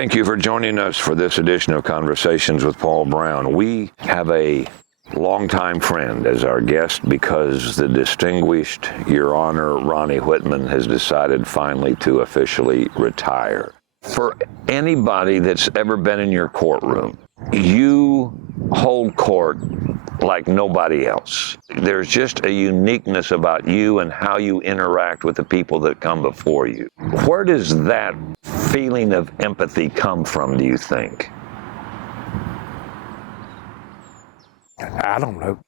Thank you for joining us for this edition of Conversations with Paul Brown. We have a longtime friend as our guest because the distinguished Your Honor Ronnie Whitman has decided finally to officially retire. For anybody that's ever been in your courtroom, you hold court like nobody else. There's just a uniqueness about you and how you interact with the people that come before you. Where does that feeling of empathy come from, do you think? I don't know.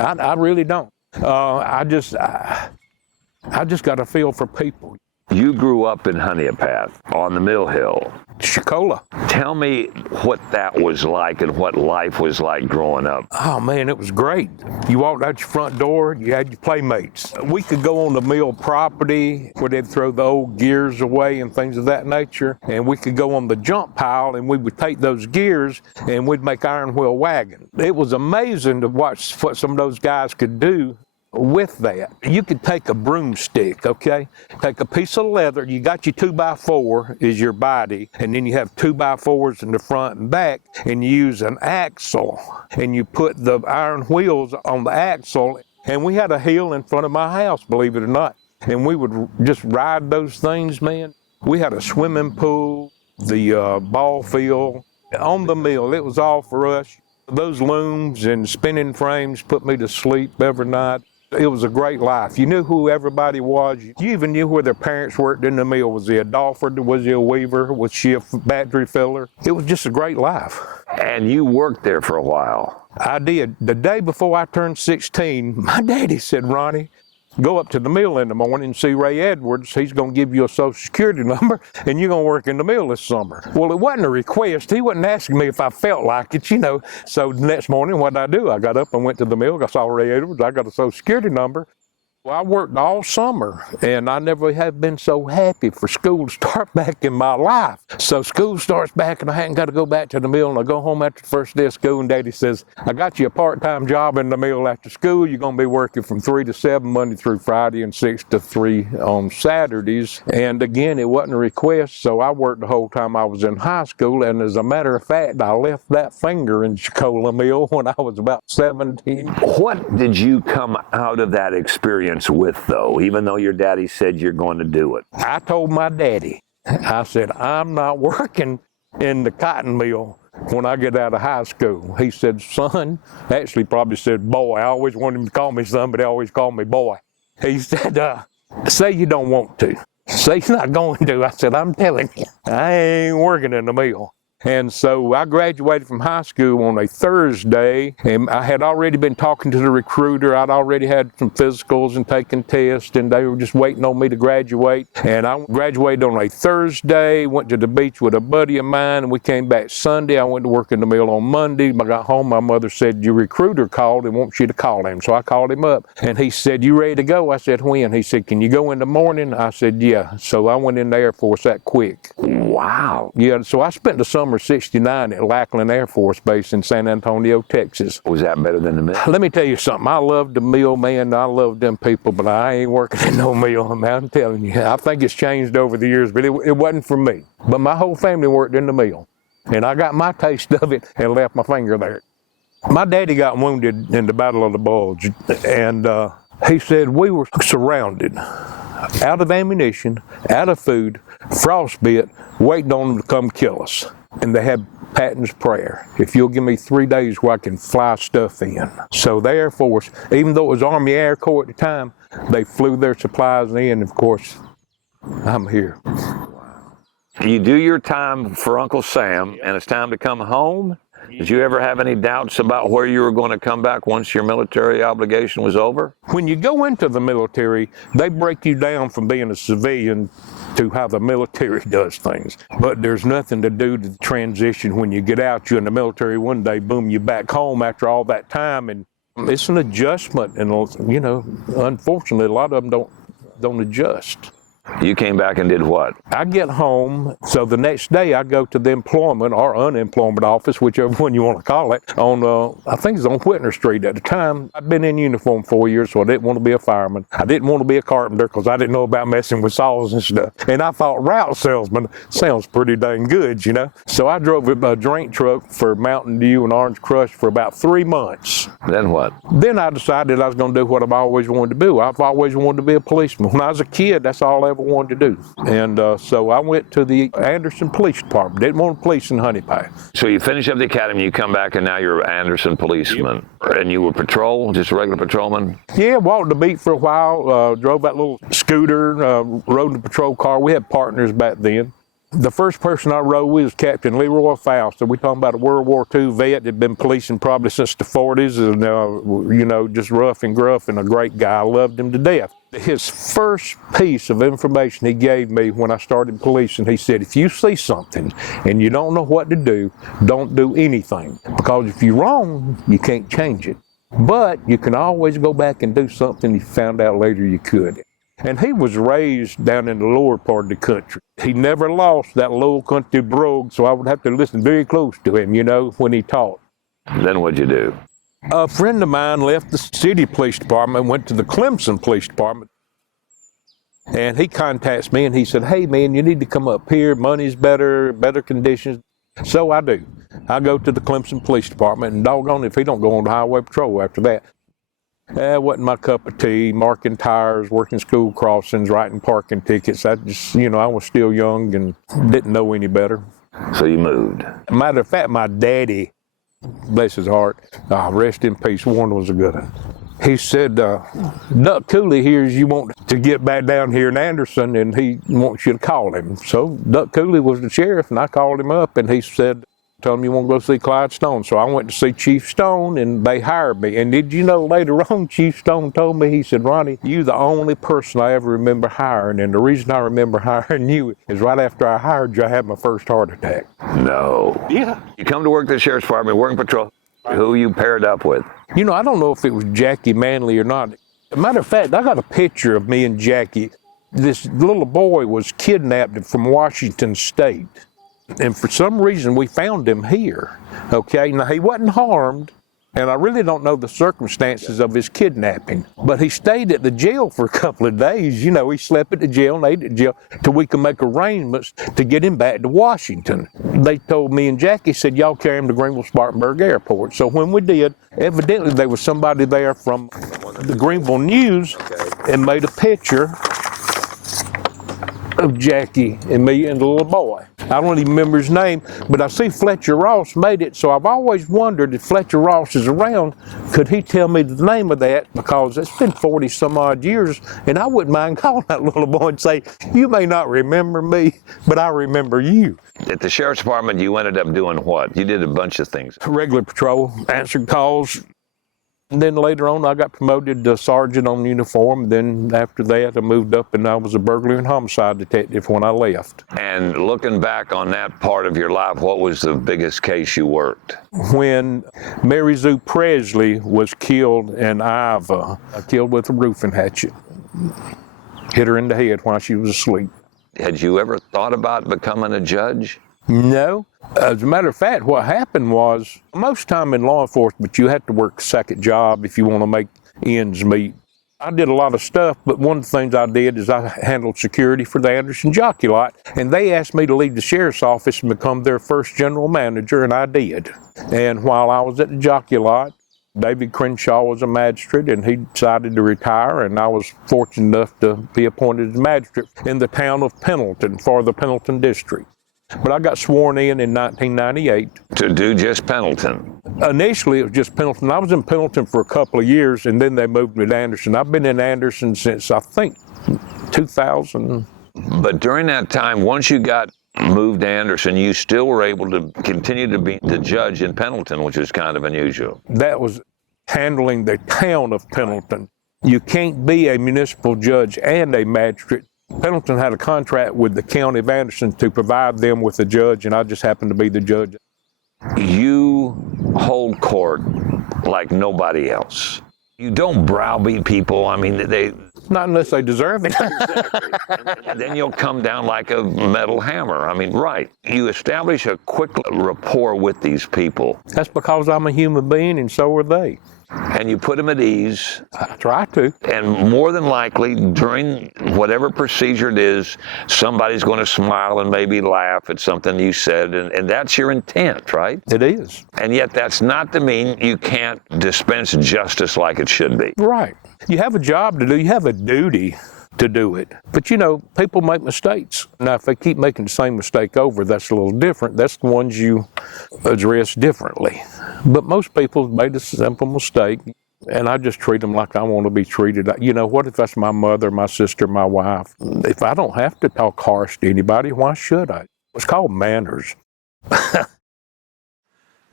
I really don't. I just got a feel for people. You grew up in Honeypath on the Mill Hill. Chicola. Tell me what that was like and what life was like growing up. Oh man, it was great. You walked out your front door, you had your playmates. We could go on the mill property where they'd throw the old gears away and things of that nature. And we could go on the jump pile and we would take those gears and we'd make iron wheel wagon. It was amazing to watch what some of those guys could do with that. You could take a broomstick, okay? Take a piece of leather, you got your 2x4 is your body, and then you have 2x4s in the front and back, and you use an axle, and you put the iron wheels on the axle, and we had a hill in front of my house, believe it or not, and we would just ride those things, man. We had a swimming pool, the ball field, on the mill. It was all for us. Those looms and spinning frames put me to sleep every night. It was a great life. You knew who everybody was. You even knew where their parents worked in the mill. Was he a Dolford? Was he a weaver? Was she a battery filler? It was just a great life. And you worked there for a while. I did. The day before I turned 16, my daddy said, Ronnie, go up to the mill in the morning and see Ray Edwards. He's going to give you a Social Security number, and you're going to work in the mill this summer. Well, it wasn't a request. He wasn't asking me if I felt like it, you know. So the next morning, what did I do? I got up and went to the mill. I saw Ray Edwards. I got a Social Security number. Well, I worked all summer, and I never have been so happy for school to start back in my life. So school starts back, and I hadn't got to go back to the mill, and I go home after the first day of school, and Daddy says, I got you a part-time job in the mill after school. You're going to be working from 3 to 7 Monday through Friday and 6 to 3 on Saturdays. And again, it wasn't a request, so I worked the whole time I was in high school, and as a matter of fact, I left that finger in Chicola Mill when I was about 17. What did you come out of that experience with, though, even though your daddy said you're going to do it? I told my daddy, I said, I'm not working in the cotton mill when I get out of high school. He said, son, actually probably said boy. I always wanted him to call me son, but he always called me boy. He said, say you don't want to. Say you're not going to. I said, I'm telling you, I ain't working in the mill. And so I graduated from high school on a Thursday, and I had already been talking to the recruiter. I'd already had some physicals and taken tests, and they were just waiting on me to graduate. And I graduated on a Thursday, went to the beach with a buddy of mine, and we came back Sunday. I went to work in the mill on Monday. I got home, my mother said, your recruiter called and wants you to call him. So I called him up, and he said, you ready to go? I said, when? He said, can you go in the morning? I said, yeah. So I went in the Air Force that quick. Wow. Yeah, so I spent the summer 69 at Lackland Air Force Base in San Antonio, Texas. Was that better than the mill? Let me tell you something. I loved the mill, man. I loved them people, but I ain't working in no mill, man. I'm telling you. I think it's changed over the years, but it wasn't for me. But my whole family worked in the mill, and I got my taste of it and left my finger there. My daddy got wounded in the Battle of the Bulge, and he said we were surrounded, out of ammunition, out of food, frostbit, waiting on them to come kill us. And they had Patton's prayer. If you'll give me 3 days where I can fly stuff in. So the Air Force, even though it was Army Air Corps at the time, they flew their supplies in. Of course, I'm here. You do your time for Uncle Sam, and it's time to come home. Did you ever have any doubts about where you were going to come back once your military obligation was over? When you go into the military, they break you down from being a civilian to how the military does things. But there's nothing to do to transition when you get out. You're in the military one day, boom, you're back home after all that time. And it's an adjustment. And, you know, unfortunately, a lot of them don't adjust. You came back and did what? I get home, so the next day I go to the employment or unemployment office, whichever one you want to call it, on, I think it's on Whitman Street at the time. I'd been in uniform 4 years, so I didn't want to be a fireman. I didn't want to be a carpenter because I didn't know about messing with saws and stuff. And I thought route salesman sounds pretty dang good, you know. So I drove a drink truck for Mountain Dew and Orange Crush for about 3 months. Then what? Then I decided I was going to do what I've always wanted to do. I've always wanted to be a policeman. When I was a kid, that's all I ever wanted to do. And so I went to the Anderson Police Department. Didn't want to police in Honey Pie. So you finish up the academy, you come back, and now you're an Anderson policeman. Yep. And you were patrol, just a regular patrolman? Yeah, walked the beat for a while, drove that little scooter, rode the patrol car. We had partners back then. The first person I rode with was Captain Leroy Faust. We're talking about a World War II vet that had been policing probably since the 40s, and, you know, just rough and gruff and a great guy. I loved him to death. His first piece of information he gave me when I started policing, he said, if you see something and you don't know what to do, don't do anything. Because if you're wrong, you can't change it. But you can always go back and do something you found out later you could. And he was raised down in the lower part of the country. He never lost that low country brogue, so I would have to listen very close to him, you know, when he taught. Then what'd you do? A friend of mine left the city police department and went to the Clemson police department. And he contacts me and he said, hey man, you need to come up here. Money's better conditions. So I do. I go to the Clemson police department, and doggone if he don't go on the highway patrol after that. It wasn't my cup of tea, marking tires, working school crossings, writing parking tickets. I just, you know, I was still young and didn't know any better. So you moved. Matter of fact, my daddy, bless his heart, rest in peace, Warren was a good one. He said, Duck Cooley hears you want to get back down here in Anderson, and he wants you to call him. So Duck Cooley was the sheriff, and I called him up, and he said, tell him you want to go see Clyde Stone. So I went to see Chief Stone, and they hired me. And did you know later on, Chief Stone told me, he said, Ronnie, you're the only person I ever remember hiring. And the reason I remember hiring you is right after I hired you, I had my first heart attack. No. Yeah. You come to work at the sheriff's department, working patrol. Who you paired up with? You know, I don't know if it was Jackie Manley or not. As a matter of fact, I got a picture of me and Jackie. This little boy was kidnapped from Washington State. And for some reason, we found him here, okay? Now, he wasn't harmed, and I really don't know the circumstances of his kidnapping, but he stayed at the jail for a couple of days. You know, he slept at the jail and ate at the jail till we could make arrangements to get him back to Washington. They told me and Jackie, said, y'all carry him to Greenville-Spartanburg Airport. So when we did, evidently there was somebody there from the Greenville News and made a picture of Jackie and me and the little boy. I don't even remember his name, but I see Fletcher Ross made it, so I've always wondered if Fletcher Ross is around, could he tell me the name of that? Because it's been 40 some odd years, and I wouldn't mind calling that little boy and say, you may not remember me, but I remember you. At the sheriff's department, you ended up doing what? You did a bunch of things. Regular patrol, answered calls. And then later on, I got promoted to sergeant on uniform. Then after that, I moved up and I was a burglary and homicide detective when I left. And looking back on that part of your life, what was the biggest case you worked? When Mary Sue Presley was killed in Iowa, killed with a roofing hatchet. Hit her in the head while she was asleep. Had you ever thought about becoming a judge? No. As a matter of fact, what happened was, most time in law enforcement, you have to work a second job if you want to make ends meet. I did a lot of stuff, but one of the things I did is I handled security for the Anderson Jockey Lot, and they asked me to leave the sheriff's office and become their first general manager, and I did. And while I was at the Jockey Lot, David Crenshaw was a magistrate, and he decided to retire, and I was fortunate enough to be appointed as magistrate in the town of Pendleton for the Pendleton district. But I got sworn in 1998. To do just Pendleton? Initially, it was just Pendleton. I was in Pendleton for a couple of years, and then they moved me to Anderson. I've been in Anderson since, I think, 2000. But during that time, once you got moved to Anderson, you still were able to continue to be the judge in Pendleton, which is kind of unusual. That was handling the town of Pendleton. You can't be a municipal judge and a magistrate. Pendleton had a contract with the county of Anderson to provide them with a judge, and I just happened to be the judge. You hold court like nobody else. You don't browbeat people. I mean, Not unless they deserve it. And then you'll come down like a metal hammer. I mean, right. You establish a quick rapport with these people. That's because I'm a human being and so are they. And you put them at ease. I try to. And more than likely, during whatever procedure it is, somebody's going to smile and maybe laugh at something you said. And that's your intent, right? It is. And yet that's not to mean you can't dispense justice like it should be. Right. You have a job to do. You have a duty to do it. But people make mistakes. Now, if they keep making the same mistake over, that's a little different. That's the ones you address differently. But most people made a simple mistake, and I just treat them like I want to be treated. What if that's my mother, my sister, my wife? If I don't have to talk harsh to anybody, why should I? It's called manners.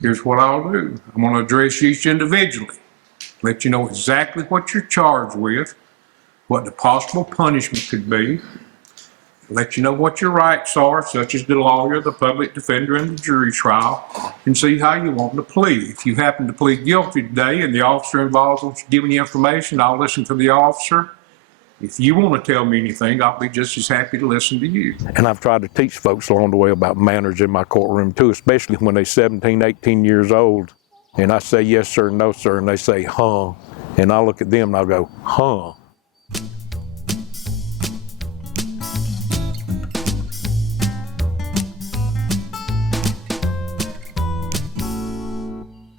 Here's what I'll do. I'm going to address each individually, let you know exactly what you're charged with, what the possible punishment could be, let you know what your rights are, such as the lawyer, the public defender, and the jury trial, and see how you want to plead. If you happen to plead guilty today and the officer involved wants to give me information, I'll listen to the officer. If you want to tell me anything, I'll be just as happy to listen to you. And I've tried to teach folks along the way about manners in my courtroom too, especially when they're 17, 18 years old. And I say, yes, sir, no, sir, and they say, huh. And I look at them and I'll go, huh.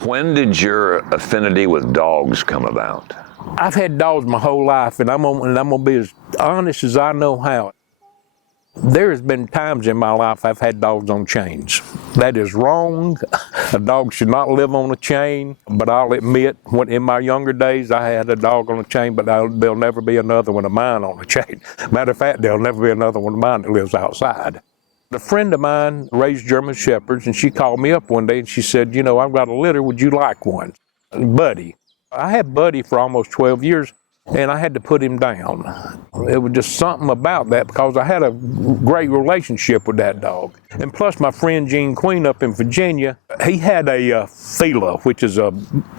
When did your affinity with dogs come about? I've had dogs my whole life, and I'm gonna be as honest as I know how. There has been times in my life I've had dogs on chains. That is wrong. A dog should not live on a chain, but I'll admit, when in my younger days I had a dog on a chain, but there'll never be another one of mine on a chain. Matter of fact, there'll never be another one of mine that lives outside. A friend of mine raised German Shepherds, and she called me up one day and she said, I've got a litter, would you like one? Buddy. I had Buddy for almost 12 years, and I had to put him down. It was just something about that because I had a great relationship with that dog. And plus my friend Gene Queen up in Virginia, he had a Fila, which is a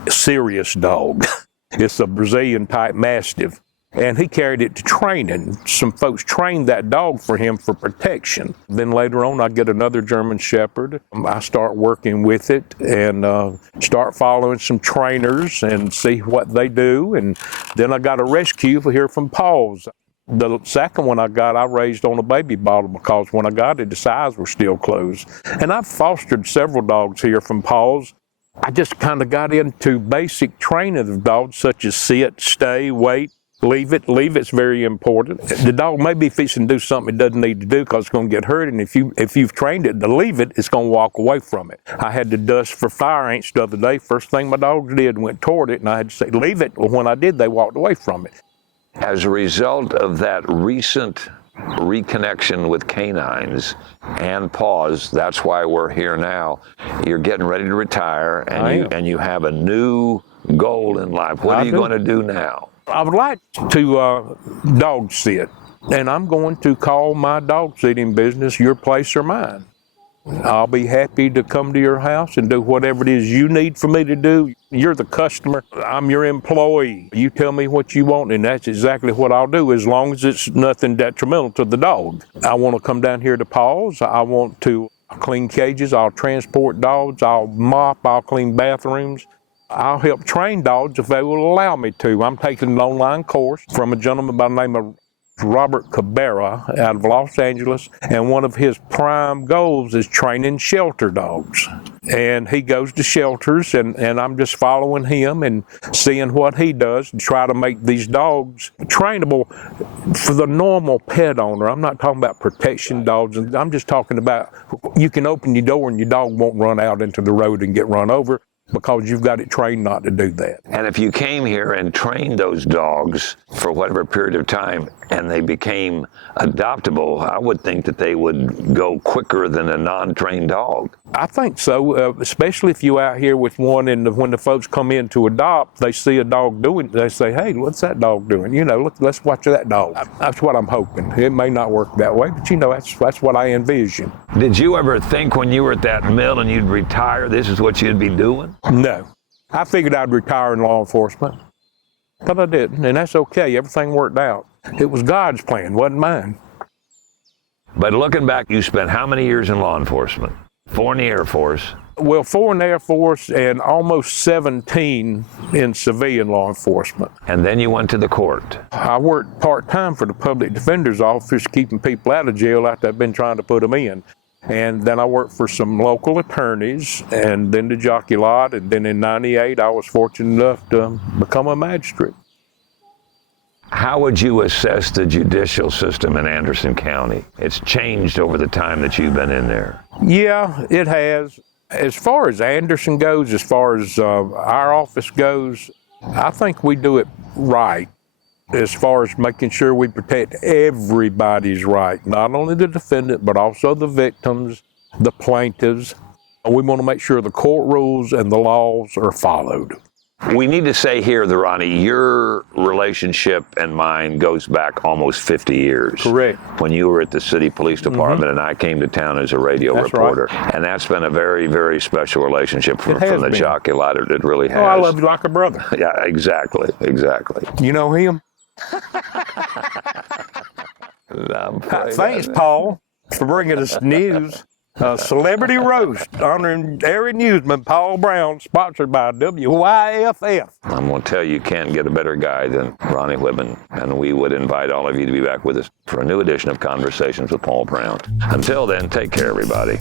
serious dog. It's a Brazilian type Mastiff. And he carried it to training. Some folks trained that dog for him for protection. Then later on, I get another German Shepherd. I start working with it and start following some trainers and see what they do. And then I got a rescue here from PAWS. The second one I got, I raised on a baby bottle because when I got it, the eyes were still closed. And I've fostered several dogs here from PAWS. I just kind of got into basic training of dogs, such as sit, stay, wait. Leave it. Leave it's very important. The dog may be fixing to do something it doesn't need to do because it's going to get hurt, and if you've trained it to leave it, it's going to walk away from it. I had to dust for fire ants the other day. First thing my dogs did went toward it, and I had to say, leave it. Well, when I did, they walked away from it. As a result of that recent reconnection with canines and PAWS, that's why we're here now. You're getting ready to retire, and you have a new goal in life. What are you going to do now? I would like to dog sit, and I'm going to call my dog sitting business Your Place or Mine. I'll be happy to come to your house and do whatever it is you need for me to do. You're the customer. I'm your employee. You tell me what you want, and that's exactly what I'll do, as long as it's nothing detrimental to the dog. I want to come down here to PAWS. I want to clean cages. I'll transport dogs. I'll mop. I'll clean bathrooms. I'll help train dogs if they will allow me to. I'm taking an online course from a gentleman by the name of Robert Cabrera out of Los Angeles, and one of his prime goals is training shelter dogs. And he goes to shelters, and I'm just following him and seeing what he does to try to make these dogs trainable for the normal pet owner. I'm not talking about protection dogs. I'm just talking about you can open your door and your dog won't run out into the road and get run over, because you've got it trained not to do that. And if you came here and trained those dogs for whatever period of time and they became adoptable, I would think that they would go quicker than a non-trained dog. I think so, especially if you're out here with one, and when the folks come in to adopt, they see a dog doing it, they say, hey, what's that dog doing? Look, let's watch that dog. That's what I'm hoping. It may not work that way, but that's what I envision. Did you ever think when you were at that mill and you'd retire, this is what you'd be doing? No. I figured I'd retire in law enforcement, but I didn't, and that's okay. Everything worked out. It was God's plan, wasn't mine. But looking back, you spent how many years in law enforcement? 4 in the Air Force. Well, 4 in the Air Force and almost 17 in civilian law enforcement. And then you went to the court. I worked part-time for the public defender's office, keeping people out of jail after I've been trying to put them in. And then I worked for some local attorneys, and then the jockey lot, and then in '98 I was fortunate enough to become a magistrate. How would you assess the judicial system in Anderson County? It's changed over the time that you've been in there. Yeah, it has. As far as Anderson goes, as far as our office goes, I think we do it right as far as making sure we protect everybody's right, not only the defendant, but also the victims, the plaintiffs. We want to make sure the court rules and the laws are followed. We need to say here, Ronnie, your relationship and mine goes back almost 50 years. Correct. When you were at the city police department and I came to town as a radio That's reporter. right. And that's been a very, very special relationship from the been. jockey lot. It really has. Oh, I love you like a brother. Yeah, exactly. You know him? Thanks, Paul, for bringing us news. Celebrity Roast honoring Aaron Newsman, Paul Brown, sponsored by WYFF. I'm going to tell you, can't get a better guy than Ronnie Whitman, and we would invite all of you to be back with us for a new edition of Conversations with Paul Brown. Until then, take care, everybody.